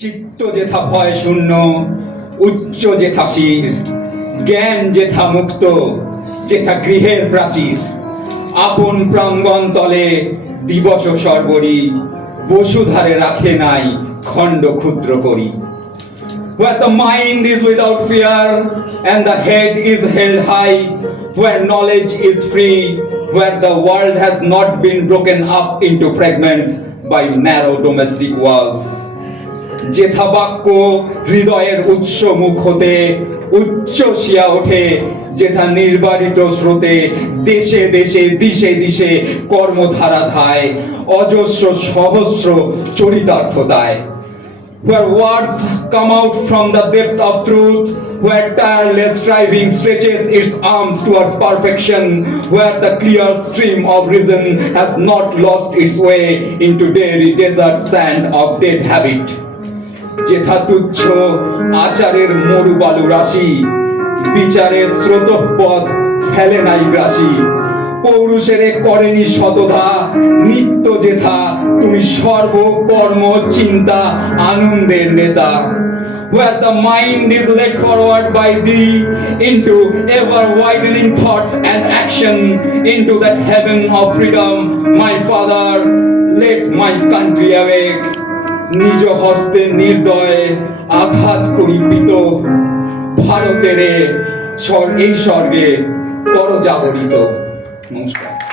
চিত্ত যেথা ভয় শূন্য উচ্চ যেথা শির জ্ঞান যেথা মুক্ত যেথা গৃহের প্রাচীর আপন প্রাঙ্গণ তলে দিবস সর্বরি বসুধারে রাখে নাই খণ্ড ক্ষুদ্র করি where the mind is without fear and the head is held high, where knowledge is free, where the world has not been broken up into fragments by narrow domestic walls. যেথা বাক্য হৃদয়ের উৎস মুখ হতে উচ্চসিয়া ওঠে যেথা নির্বারিত স্রোতে দেশে দেশে দিশে দিশে কর্মধারা ধায় অজস্র সহস্র চরিতার্থতায় where words come out from the depth of truth, where tireless striving stretches its arms towards perfection, where the clear stream of reason has not lost its way into daily desert sand of dead habit. যেথা তুচ্ছ আচারের মরু বালু রাশি বিচারের স্রোতপথ ফেলে নাই গ্রাসী পৌরুষেরে করেনি শতধা নিত্য যেথা তুমি সর্ব কর্ম চিন্তা আনন্দের নেতা where the mind is led forward by thee into ever widening thought and action into that heaven of freedom my father let my country awake নিজ হস্তে নির্দয়ে আঘাত করি পিত ভারতের এই স্বর্গে করজাবরিত নমস্কার।